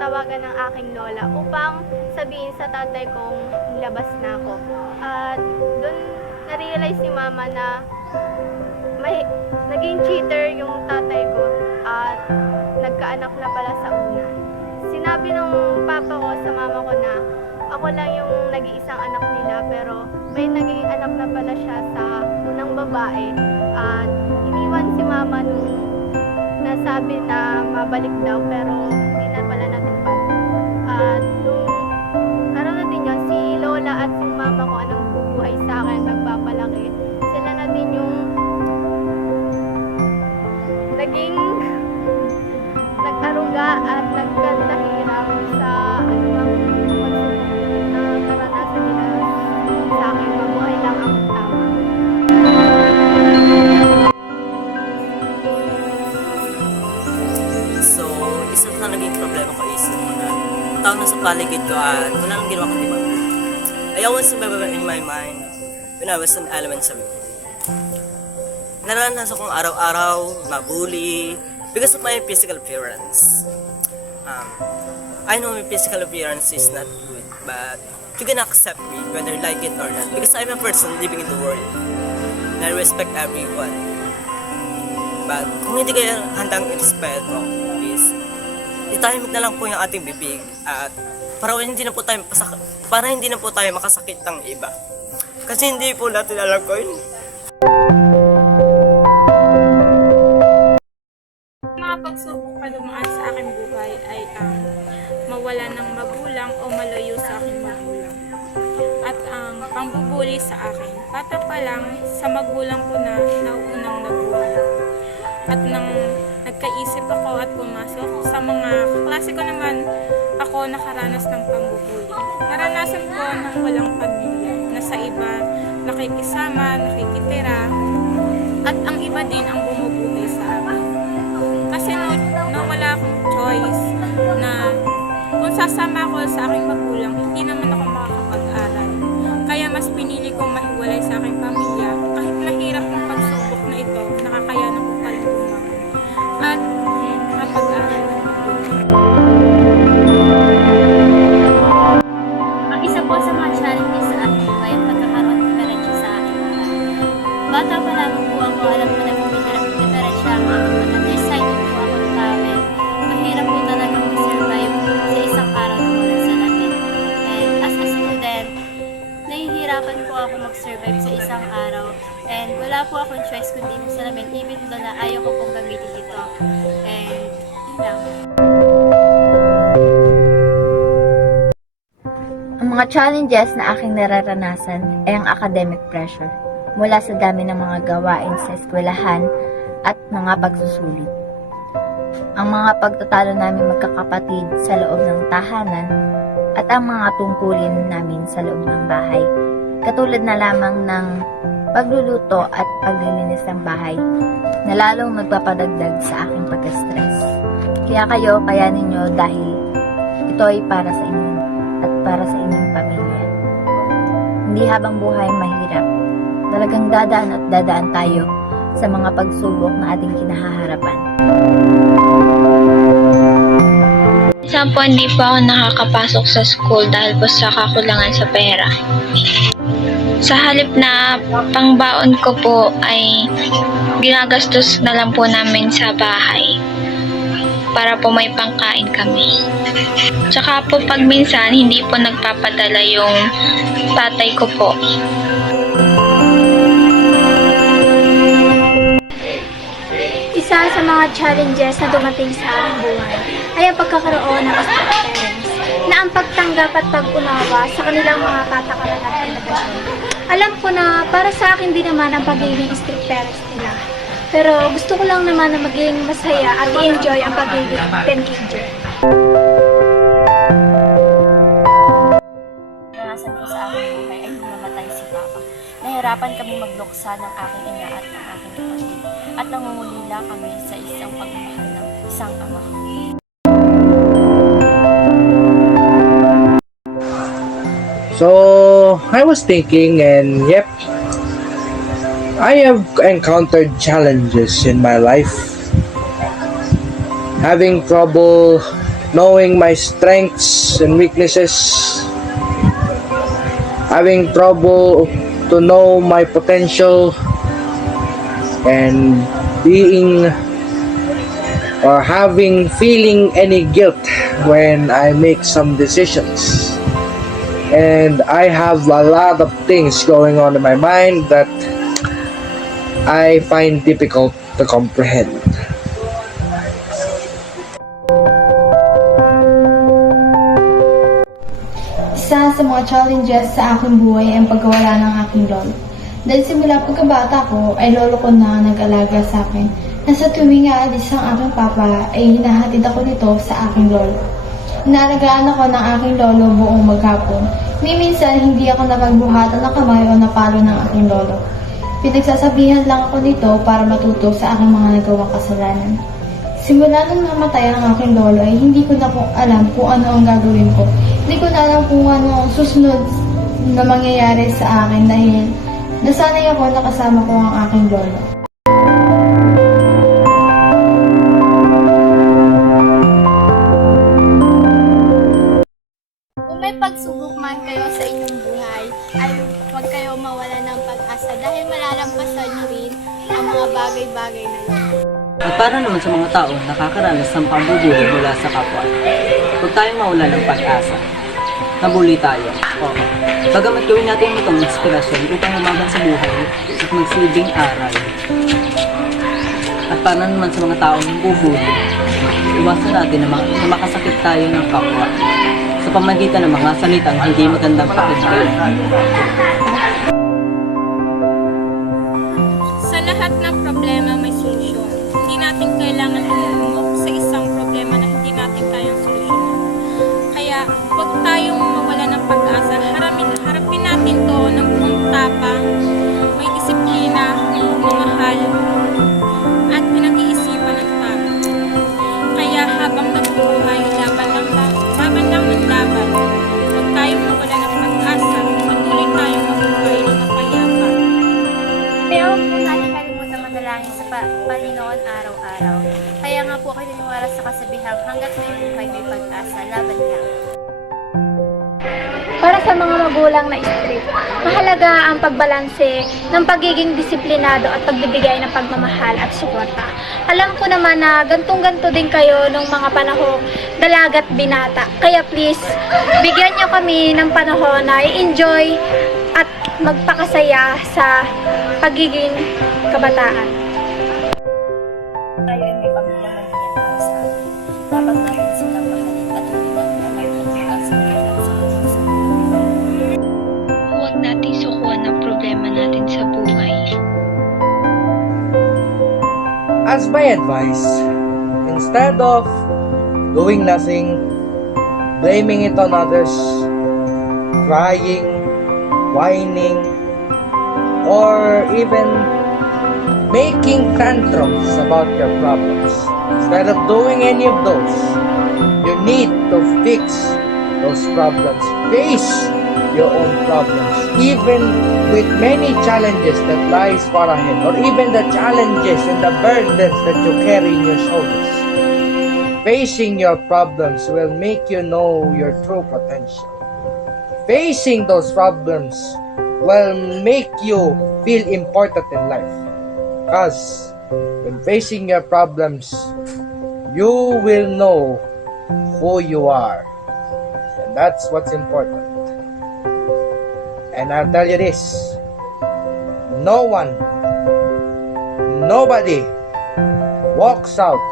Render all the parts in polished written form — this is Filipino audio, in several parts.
tawagan ng aking lola upang sabihin sa tatay kong labas na ako. At doon na-realize ni mama na naging cheater yung tatay ko at nagkaanak na pala sa una. Sinabi ng papa ko sa mama ko na ako lang yung nag-iisang anak nila, pero may naging anak na pala siya sa unang babae. At iniwan si mama nung nasabi na mabalik daw, pero hindi na pala natupad. At nung araw na din yun, si lola at si mama ko anong bubuhay sa akin, nagpapalaki. Sila na din yung naging nag-aruga at nagkandahirap sa anumang pagsubok na karanasan nila sa akin. Mabuhay lang ang tama. So, isa na naging problema ko is tao na sa paligid ko at wala nang ginawa kundi mag-bully. I always remember in my mind when I was in elementary. Naranasan kong araw-araw mabully because of my physical appearance. I know my physical appearance is not good, but you can accept me whether you like it or not because I'm a person living in the world and I respect everyone. But kung hindi kayo handang i-respeto is itahimik na lang po yung ating bibig at para hindi na po tayo makasakit ng iba. Kasi hindi po natin alam ko yun. Mga pagsubok na dumaan sa aking buhay ay mawala ng magulang o malayo sa aking magulang. At ang pambubuli sa akin, bata pa lang sa magulang ko na nauunang nabuhay. At nang nagkaisip ako at pumasok sa mga kaklase ko naman, ako nakaranas ng pambubuli. Naranasan ko ng walang pamilya, na sa iba nakikisama, nakikitira, at ang iba din ang bumubuhay sa akin. Kasi no wala akong choice na kung sasama ako sa aking magulang, hindi naman ako makakapag-aral. Kaya mas pinili kong mahiwalay sa aking pamilya kahit mahirap ang pagsubok na ito, nakakayanan ko pa rin bumangon at makapag-aral. Ang isa po sa mga challenges sa aking buhay ang pagkakaroon ng diferensya sa aking buhay. Bata pa lamang po ako, alam ko na kumihirap ng diferensya ang aking mata. Nearsighted po ako ng tawid. Mahirap po talagang survive sa isang araw na walang salamin. And as a student, nahihirapan po ako mag-survive sa isang araw. And wala po akong choice kundi magsalamin, even though na ayaw ko pong gamitin ito. And yun lang. Ang mga challenges na aking nararanasan ay ang academic pressure mula sa dami ng mga gawain sa eskwelahan at mga pagsusulit. Ang mga pagtatalo namin magkakapatid sa loob ng tahanan at ang mga tungkulin namin sa loob ng bahay, katulad na lamang ng pagluluto at paglilinis ng bahay na lalong magpapadagdag sa aking pagka-stress. Kaya kayo, kayanin nyo dahil ito ay para sa inyo at para sa inyong pamilya. Hindi habang buhay mahirap. Talagang dadaan at dadaan tayo sa mga pagsubok na ating kinahaharapan. Minsan po hindi po ako nakakapasok sa school dahil po sa kakulangan sa pera. Sa halip na pangbaon ko po ay ginagastos na lang po namin sa bahay para po may pangkain kami. Tsaka po pag minsan hindi po nagpapadala yung tatay ko po. Isa sa mga challenges na dumating sa aming buhay ay ang pagkakaroon ng strict parents na ang pagtanggap at pag-unawa sa kanilang mga patakaran at limitasyon. Alam ko na para sa akin din naman ang pagiging strict parents nila. Pero gusto ko lang naman na maging masaya at i-enjoy ang pagiging teenager. Naranasan ko sa aking buhay ay namatay si Papa. Nahirapan kami magluksa ng aking ina at ng aking kapatid. At nangungulila kami sa isang pagmamahal ng isang ama. So, I was thinking and yep, I have encountered challenges in my life. Having trouble knowing my strengths and weaknesses, having trouble to know my potential, and being or having feeling any guilt when I make some decisions. And I have a lot of things going on in my mind that I find difficult to comprehend. Isa sa mga challenges sa aking buhay ay ang pagkawala ng aking lolo. Dahil simula pagkabata ko ay lolo ko na nag-alaga sa akin. Na sa tuwing aalis ang aking papa ay hinahatid ako nito sa aking lolo. Inaalagaan ako ng aking lolo buong maghapon. Minsan hindi ako napagbuhatan ng kamay o napalo ng aking lolo. Pinagsasabihan lang ako nito para matuto sa aking mga nagawang kasalanan. Simula nung namatay ang aking lolo ay hindi ko na po alam kung ano ang gagawin ko. Hindi ko na alam kung ano ang susunod na mangyayari sa akin dahil nasanay ako na kasama ko ang aking lolo. Kung may pagsubok man kayo sa inyong buhay, ay huwag kayo mawala ng pag-asa dahil malalampasan niyo rin ang mga bagay-bagay na yun. At para naman sa mga tao nakakaranas ng pambubuli mula sa kapwa, huwag tayong mawala ng pag-asa. Nabuli tayo. Oo. Bagamat gawin natin itong inspirasyon upang umaban sa buhay at magsilbing aral. At para naman sa mga taong bubuli, iwasan natin na makasakit tayo ng kapwa sa pamagitan ng mga salitang hindi magandang pakinggan. Sa lahat ng problema may solusyon. Hindi natin kailangan lumulunok sa isang problema na hindi natin kayang solusyonan. Kaya huwag tayong mawala ng pag-asa. Harapin natin to ng buong tapang, may disiplina, pagmamahal, at pinag-iisipan ng tama. Kaya habang nabubuhay, laban lang ng laban. Huwag tayong mawala ng pag-asa. Patuloy tayong mabuhay ng mapayapa. Pero huwag po natin kalimutan manalangin sa Panginoon araw-araw. Kaya nga po kayo niniwala sa kasabihang hanggat may buhay may pag-asa, laban lang. Para sa mga magulang na strict, mahalaga ang pagbalanse ng pagiging disiplinado at pagbibigay ng pagmamahal at suporta. Alam ko naman na gantong-ganto din kayo nung mga panahong dalagat binata. Kaya please, bigyan niyo kami ng panahon na i-enjoy at magpakasaya sa pagiging kabataan. Tayo ay may pamilya mangyayang para sa atin. Dapat natin silang mahalin at huminang na may pagkakas sa Huwag nating sukuan ang problema natin sa buhay. As my advice, instead of doing nothing, blaming it on others, crying, whining, or even making tantrums about your problems. Instead of doing any of those, you need to fix those problems. Face your own problems, even with many challenges that lies far ahead, or even the challenges and the burdens that you carry in your shoulders. Facing your problems will make you know your true potential. Facing those problems will make you feel important in life. Because when facing your problems, you will know who you are. And that's what's important. And I'll tell you this, nobody walks out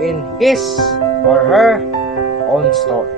in his or her own story.